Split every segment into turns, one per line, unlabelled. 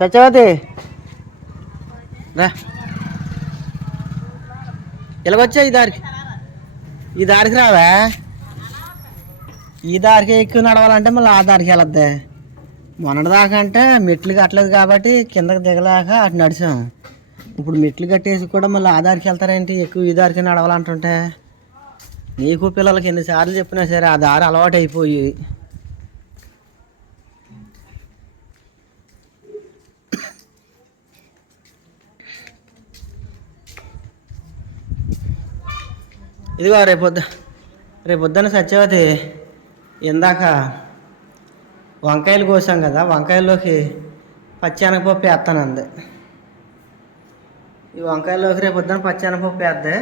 సత్యవతి. రా. ఇలాగొచ్చా ఈ దారికి? ఈ దారికి రావా? ఈ దారికి ఎక్కువ నడవాలంటే మళ్ళీ ఆ దారికి వెళ్ళద్ది. మొన్నటి దాకా అంటే మెట్లు కట్టలేదు కాబట్టి కిందకి దిగలేక అటు నడిచాం. ఇప్పుడు మెట్లు కట్టేసి కూడా మళ్ళీ ఆ దారికి వెళ్తారేంటి? ఎక్కువ ఈ దారికి నడవాలంటుంటే. నీకు పిల్లలకి ఎన్నిసార్లు చెప్పినా సరే ఆ దారి అలవాటు అయిపోయి ఇదిగో రేపొద్దు రేపొద్దున సత్యవతి ఇందాక వంకాయలు కోసాం కదా వంకాయల్లోకి పచ్చనపప్పు వేస్తానంది. ఈ వంకాయల్లోకి రేపు పొద్దున పచ్చెనగపప్పు వేద్దే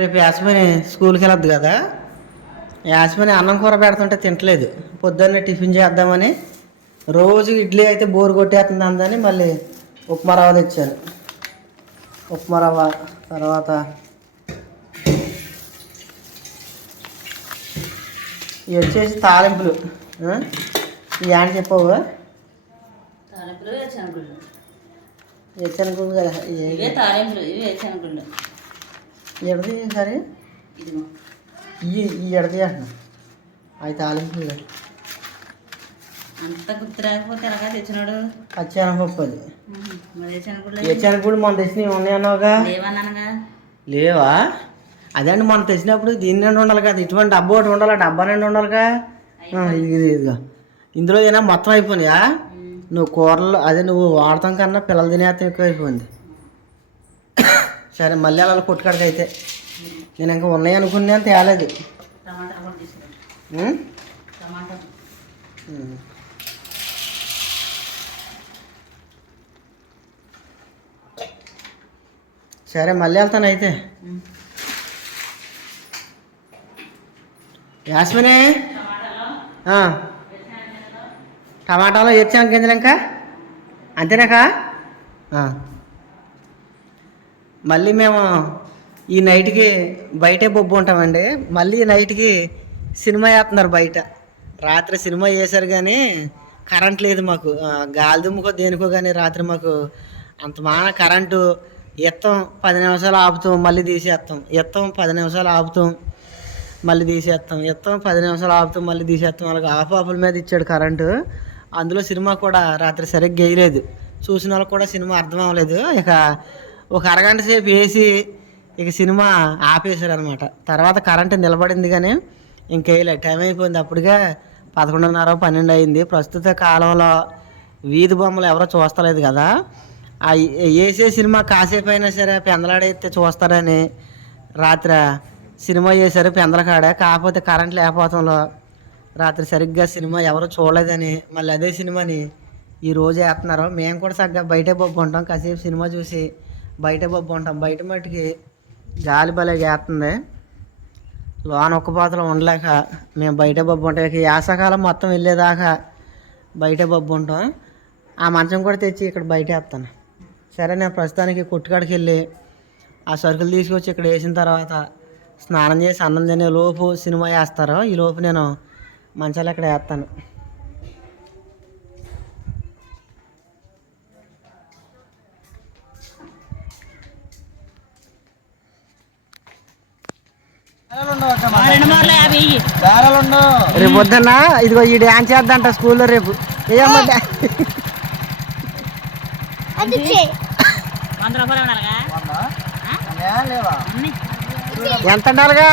రేపు యాస్మిని స్కూల్కి వెళ్ళొద్దు కదా. యాస్మిని అన్నం కూర పెడుతుంటే తింటలేదు. పొద్దున్నే టిఫిన్ చేద్దామని రోజు ఇడ్లీ అయితే బోరు కొట్టేస్తుంది అందని మళ్ళీ ఉప్మా రవ్వ తెచ్చాను. ఉప్మా రవ్వ తర్వాత ఇవి వచ్చేసి తాలింపులు. ఏంటి చెప్పవు
తాలింపులు వేరుశనగుళ్ళు
కదా.
ఇవే తాలింపులు ఇవి వేరుశనగుళ్ళు
ఎడది సరే ఈ ఎడది అంటున్నా. అవి తాలింపులు
అంత గుర్తు రాకపోతే ఎలాగా తెచ్చినాడు?
పచ్చెనపప్పు అది
వేరుశనగుళ్ళు
తెచ్చినప్పుడు మొన్న తెచ్చినవి ఉన్నాయి అన్నావుగా
లేవన్నానుగా.
లేవా? అదండి మొన్న తెచ్చినప్పుడు దీని నిండి ఉండాలి కదా ఇటువంటి డబ్బా ఒకటి ఉండాలి డబ్బా నిండి ఉండాలిగా ఆ, ఇది ఇది ఇదిగో. ఇందులో ఏనా మొత్తం అయిపోయినాయా? నువ్వు కూరలు అదే నువ్వు వాడతాం కన్నా పిల్లలు తినేస్తాం ఎక్కువ అయిపోయింది. సరే మళ్ళీ అలా కొట్టుకాడికి అయితే. నేను ఇంకా ఉన్నాయి అనుకున్నాను తేలేదు. సరే మళ్ళీ వెళ్తాను అయితే. యాస్మినే? టమాటాలో ఏడ్చాను గింజలు ఇంకా? అంతేనాకా? మళ్ళీ మేము ఈ నైట్కి బయటే బొబ్బు ఉంటామండి. మళ్ళీ ఈ నైట్కి సినిమా వేస్తున్నారు బయట. రాత్రి సినిమా వేశారు కానీ కరెంట్ లేదు మాకు. గాలి దుమ్ముకో దేనికో కానీ రాత్రి మాకు అంత మాన కరెంటు ఎత్తం. పది నిమిషాలు ఆపుతాం మళ్ళీ తీసేస్తాం. ఎత్తం పది నిమిషాలు ఆపుతాం. మళ్ళీ తీసేస్తాం. ఇస్తాం పది నిమిషాలు ఆపుతాం మళ్ళీ తీసేస్తాం. అలాగే ఆఫ్ ఆఫ్ల మీద ఇచ్చాడు కరెంటు. అందులో సినిమా కూడా రాత్రి సరిగ్గా వేయలేదు. చూసిన వాళ్ళకి కూడా సినిమా అర్థం అవ్వలేదు. ఇక ఒక అరగంట సేపు వేసి ఇక సినిమా ఆపేశారు అనమాట తర్వాత కరెంటు నిలబడింది కానీ ఇంకేయలేదు టైం అయిపోయింది అప్పటికే పదకొండున్నర పన్నెండు అయింది. ప్రస్తుత కాలంలో వీధి బొమ్మలు ఎవరో చూస్తలేదు కదా. ఆ వేసే సినిమా కాసేపు అయినా సరే పెందలాడైతే చూస్తారని రాత్రి సినిమా చేశారు పెందలకాడ. కాకపోతే కరెంట్ లేకపోవడంలో రాత్రి సరిగ్గా సినిమా ఎవరు చూడలేదని మళ్ళీ అదే సినిమాని ఈ రోజు వేస్తున్నారు. మేము కూడా సరిగ్గా బయటే బొబ్బు ఉంటాం. కాసేపు సినిమా చూసి బయట బొబ్బు ఉంటాం. బయట మట్టికి గాలి భలే వేస్తుంది లోన ఒక్క పాత్రలో ఉండలేక మేము బయట బొబ్బు ఉంటాం. ఇక యాసకాలం మొత్తం వెళ్ళేదాకా బయట బొబ్బు ఉంటాం. ఆ మంచం కూడా తెచ్చి ఇక్కడ బయట వేస్తాను. సరే నేను ప్రస్తుతానికి కొట్టుకాడికి వెళ్ళి ఆ సరుకులు తీసుకొచ్చి ఇక్కడ వేసిన తర్వాత స్నానం చేసి అన్నం తినే లోపు సినిమా వేస్తారు ఈ లోపు నేను మంచాలు ఇక్కడ వేస్తాను. రేపు పొద్దున్న ఇదిగో ఈ డ్యాన్స్ చేద్దంట స్కూల్లో రేపు. ఏమమ్మా డా-
వంద రూపాయలు ఉండాలిగా అన్ని.
ఎంత ఉండాలిగా?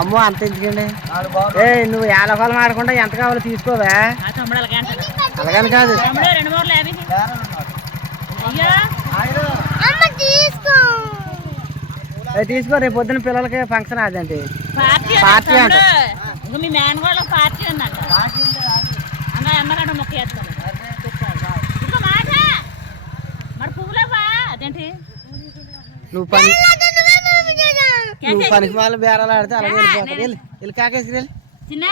అమ్మో అంత ఎందుకండి? ఏ నువ్వు యాలకాలం ఆడకుండా ఎంత కావాలో తీసుకోవా. అలాగని కాదు. తీసుకో. రేపు పొద్దున్న పిల్లలకి ఫంక్షన్ అదండి
పార్టీ
అంట.
ఇంక మీ పార్టీ ఉందంట. అన్న అమ్మగడ్డ మొక్క వేస్తాను ఇంకో మాట మరి పువ్వులేవా అదేంటి
నువ్వు పని నువ్వు పనికి వాళ్ళు బేరాలు ఆడితే అలాగే వెళ్ళిపోతారు వెళ్ళి వెళ్ళి కాకేసి వెళ్ళి.
చిన్న!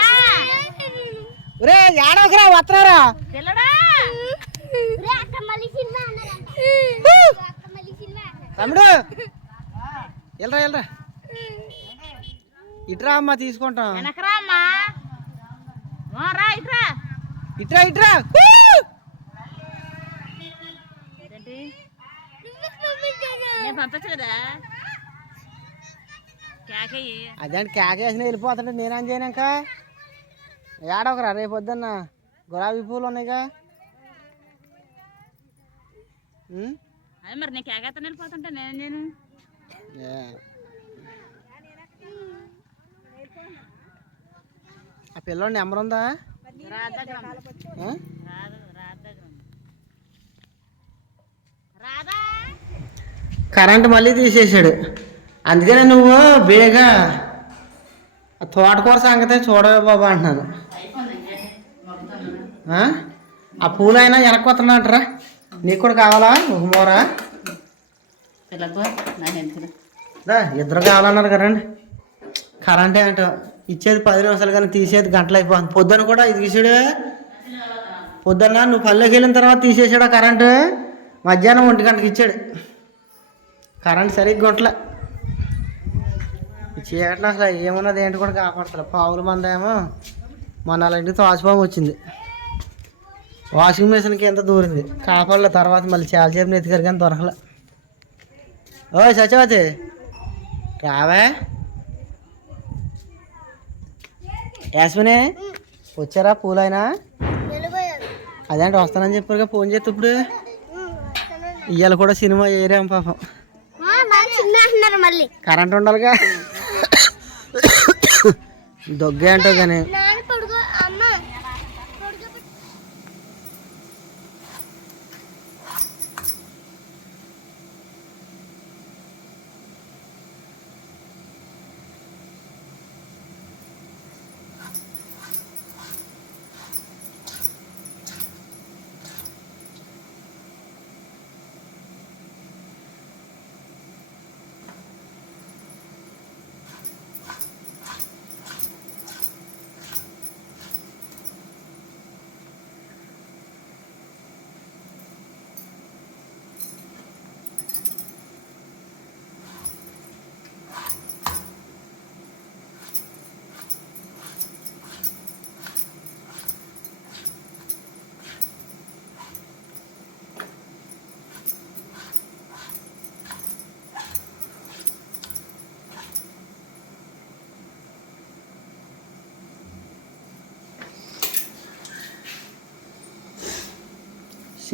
రే ఏడవకరా వస్తున్నారా తమ్ముడు వెళ్ళరా వెళ్ళరా. ఇట్రా అమ్మా తీసుకుంటాం.
వెనకరా అమ్మా. ఓ రా ఇట్రా.
ఇట్రా ఇట్రా
ఏంటి నేను పంపించలేదా? కేకయ్యి
అదేంటి కేకేసిన వెళ్ళిపోతుంటే నేనేం చేయను ఇంకా? ఏడవకరా రేపు పొద్దున్న గులాబీ పూలు ఉన్నాయిగా?
అదే మరి నేను కేకేస్తాను వెళ్ళిపోతుంటా నేను నేను.
ఆ పిల్లోడి నెంబర్ ఉందా?
రాధ దగ్గర ఉంది.
ఆ?
రాధ రాధ దగ్గర ఉంది. రాధా
కరెంట్ మళ్ళీ తీసేసాడు అందుకనే నువ్వు బేగా ఆ తోటకూర సంగతే చూడవే బాబా అంటున్నాను. ఆ? పూలైనా వెనక్కొస్తున్నట్రా నీకు కూడా కావాలా? ఒక మూర? ఇద్దరు కావాలన్నారు కదండి కరెంటే అంట ఇచ్చేది పది నిమిషాలు కానీ తీసేది గంటలు అయిపోతుంది పొద్దున కూడా ఇది తీసాడు. పొద్దున్న నువ్వు పల్లెకి వెళ్ళిన తర్వాత తీసేసాడు కరెంటు? మధ్యాహ్నం ఒంటి గంటకి ఇచ్చాడు. కరెంట్ సరిగ్గా ఉంటలే ఈ చీకట్లో అసలు ఏమున్నది ఏంటి కూడా కాపాడతలే. పావుల మంద ఏమో మొన్న అలా ఇంటికి తోచిపాము వచ్చింది. వాషింగ్ మిషన్కి ఎంత దూరింది? కాపాడలే తర్వాత మళ్ళీ చాలా సేపు ఎత్తుకారు కానీ దొరకలే. ఓ సత్యవతి రావే. యాస్మినే వచ్చారా పూలైనా? అదేంటి వస్తానని చెప్పారుగా ఫోన్ చేస్తే ఇప్పుడు. ఇవాళ కూడా సినిమా ఏరాం పాపం.
మళ్ళీ.
కరెంట్ ఉండాలిగా. దొగ్గే అంటావు కానీ
నాన్న పడుకో అమ్మ పడుకో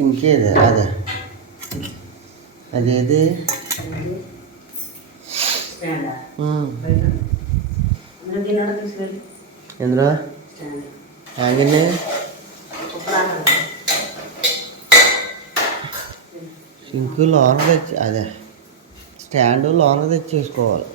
సింకేది అదే అదేది ఎందులో ఆగింది సింకు లోన తెచ్చి అదే స్టాండ్ లోన తెచ్చేసుకోవాలి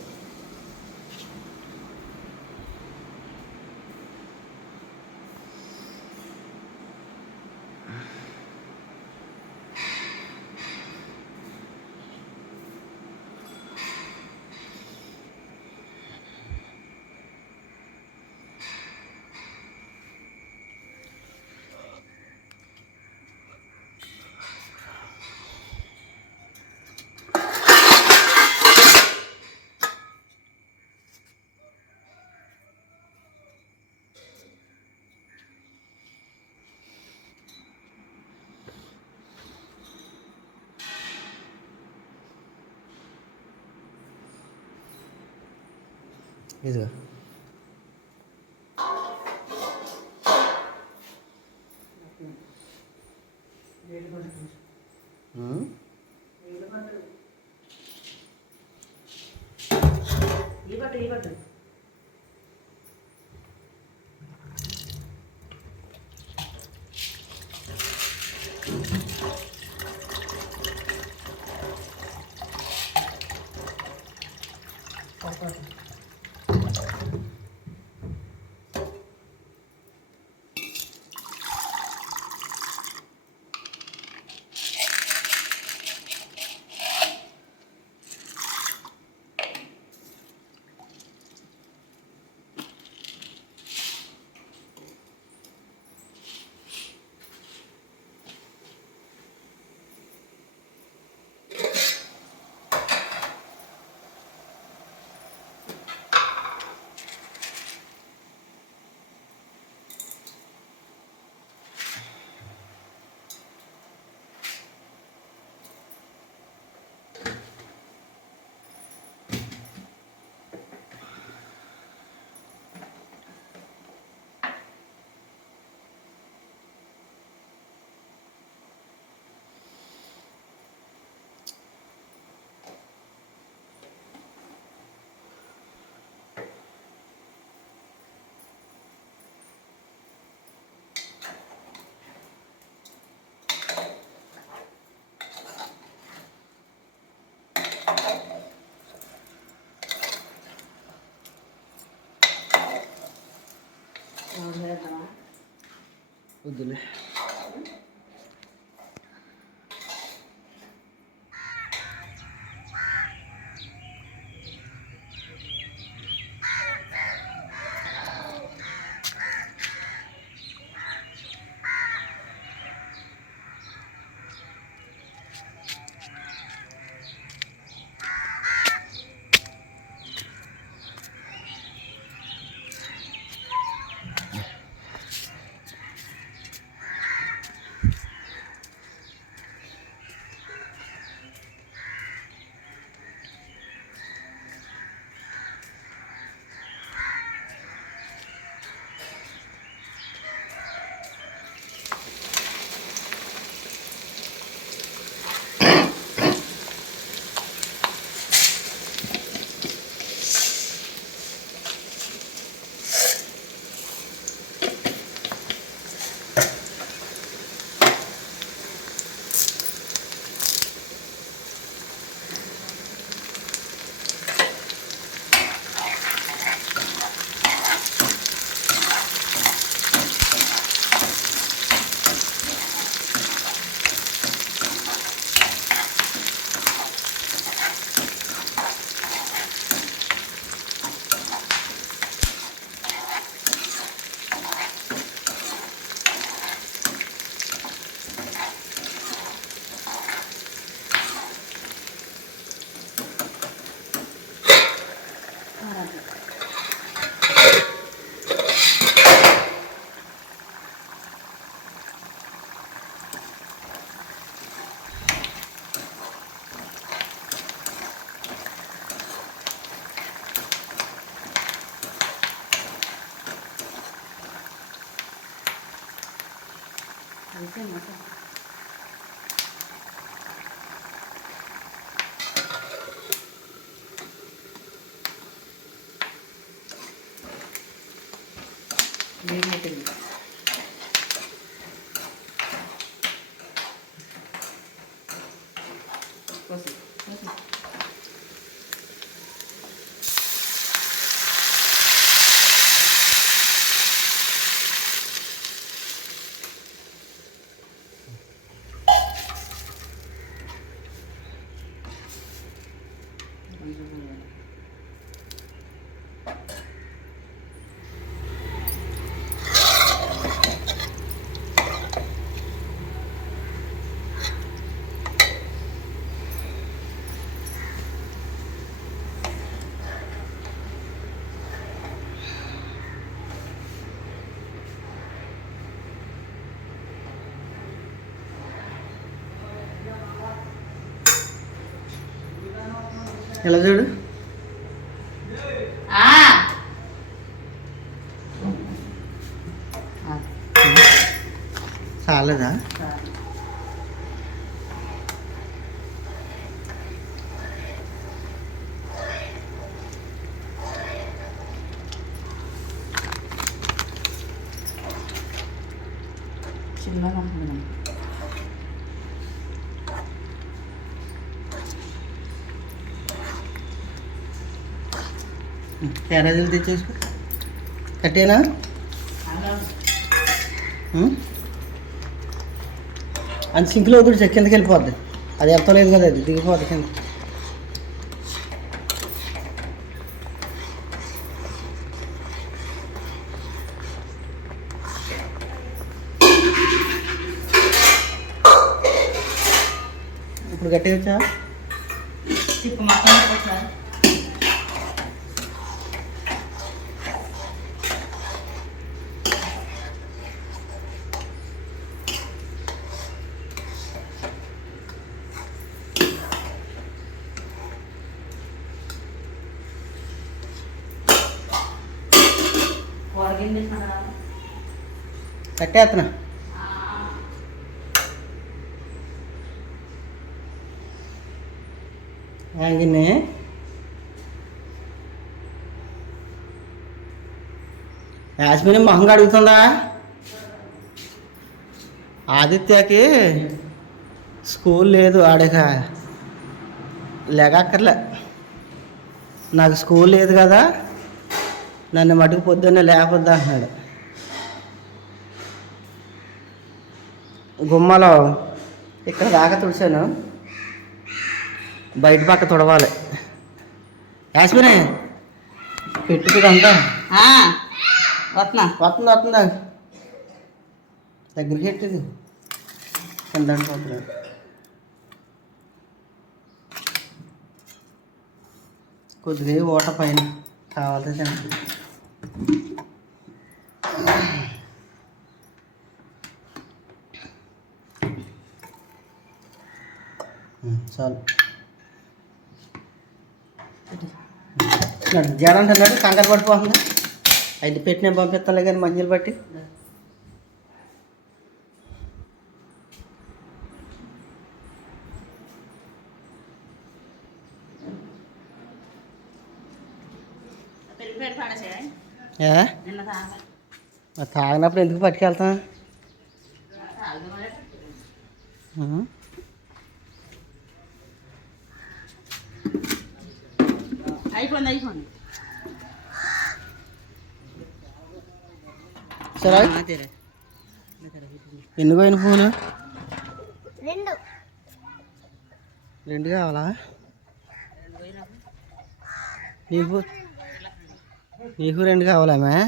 ഇത്. ഈ പാട്ട്
ഈ പാട്ട്. وهذا
أذنح
見せません。入れないでみたい
ఎలా చూడు? చాలదా?
చిన్నగా ఉంటుంది.
ఎరాజులు తెచ్చేసుకో. కట్టేనా? అంత సింక్లో వదులు కిందకి వెళ్ళిపోద్ది. అది ఎత్తలేదు కదా అది దిగిపోద్ది కింద. ఇప్పుడు కట్టేయచ్చా?
తిప్పు
కట్టేస్తున్నా యాంగిన్ని యాస్మిని మొహంగా అడుగుతుందా? ఆదిత్యకి స్కూల్ లేదు ఆడక. లేకక్కర్లే నాకు స్కూల్ లేదు కదా. నన్ను మటుకు పొద్దున్నే లేకపోద్దా అంటున్నాడు గుమ్మలో ఇక్కడ దాకా తుడిచాను. బయట పక్క తుడవాలి. యాస్మినే పెట్టుకుందంతా
వస్తున్నా.
వస్తుంది వస్తుందా. దగ్గరికి పెట్టింది కింద పోతుంది. కొద్దిగా ఓట పైన కావాలి చాలు. జడ అంటున్నాడు కంగారు పడిపోతుంది. ఐదు పెట్టిన పంపిస్తాలే కానీ మంజలు బట్టి తాగినప్పుడు ఎందుకు పట్టుకెళ్తాం
అయిపోయింది అయిపోయింది
సరే. ఎన్ని పోయిన పూలు
రెండు.
రెండు కావాలా? నీకు నీకు రెండు కావాలామే
అయినా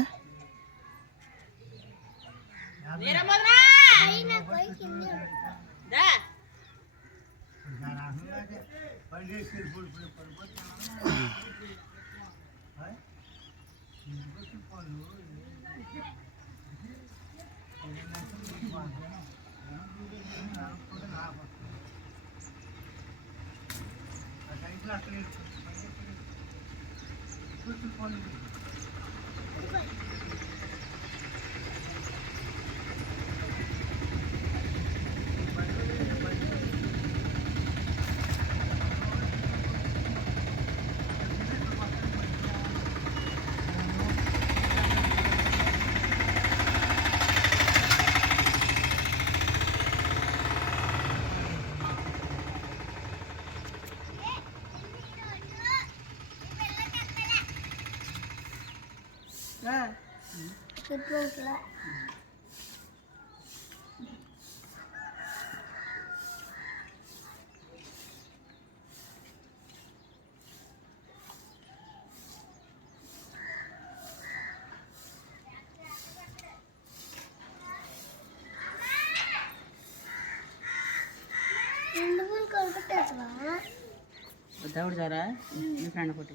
ఇప్పుడు
వద్దాడు సారా మీ ఫ్రెండ్ కొట్టి.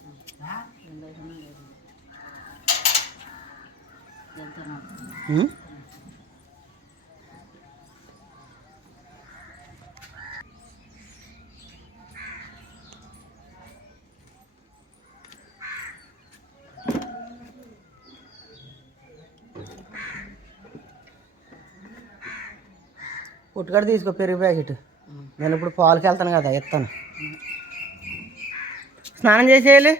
పుట్టుకడ తీసుకో పెరుగు ప్యాకెట్. నేను ఇప్పుడు పాలకి వెళ్తాను కదా ఎత్తాను. స్నానం చేసేయాలి?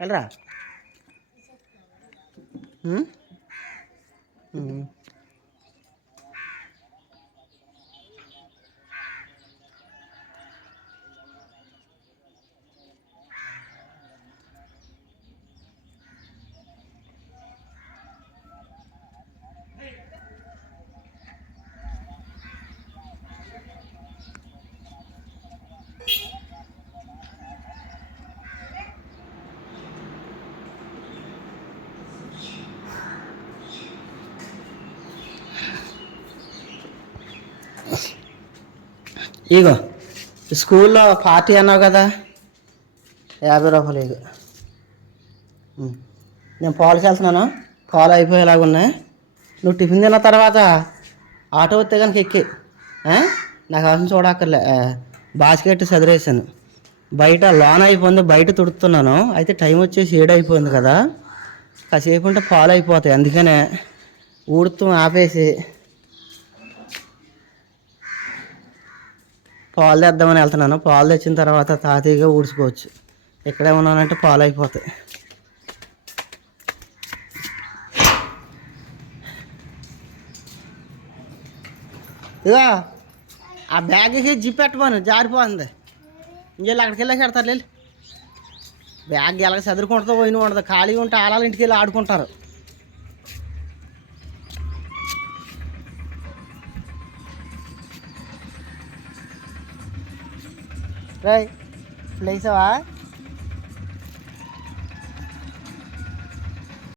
వెళ్ళరా? ఇగో స్కూల్లో పార్టీ అన్నావు కదా? యాభై రూపాయలు ఇగో. నేను పాలకి వెళ్తున్నాను పాలు అయిపోయేలాగా ఉన్నాయి. నువ్వు టిఫిన్ తిన్న తర్వాత ఆటో వస్తే కనుక ఎక్కి. నాకు అవసరం చూడక్కర్లే. బాస్కెట్ చదివేసాను బయట లోన్ అయిపోయింది బయట తుడుతున్నాను అయితే టైం వచ్చేసి ఏడు అయిపోయింది కదా. కాసేపు ఉంటే పాలు అయిపోతాయి. అందుకనే ఊడుతూ ఆపేసి పాలు తెద్దామని వెళ్తున్నాను. పాలు తెచ్చిన తర్వాత తాతయ్యగా ఊడ్చుకోవచ్చు. ఇక్కడే ఉన్నానంటే పాలు అయిపోతాయి. ఇదిగో ఆ బ్యాగ్కి జిప్ పెట్టమను జారిపోతుంది. ఇంకెళ్ళి అక్కడికి వెళ్ళేసి పెడతారు వెళ్ళి. బ్యాగ్ ఎలాగ చదువుకుంటుందో పోయిన ఉండదు. ఖాళీ ఉంటే ఆడాలి ఇంటికి వెళ్ళి ఆడుకుంటారు. రై లేసావా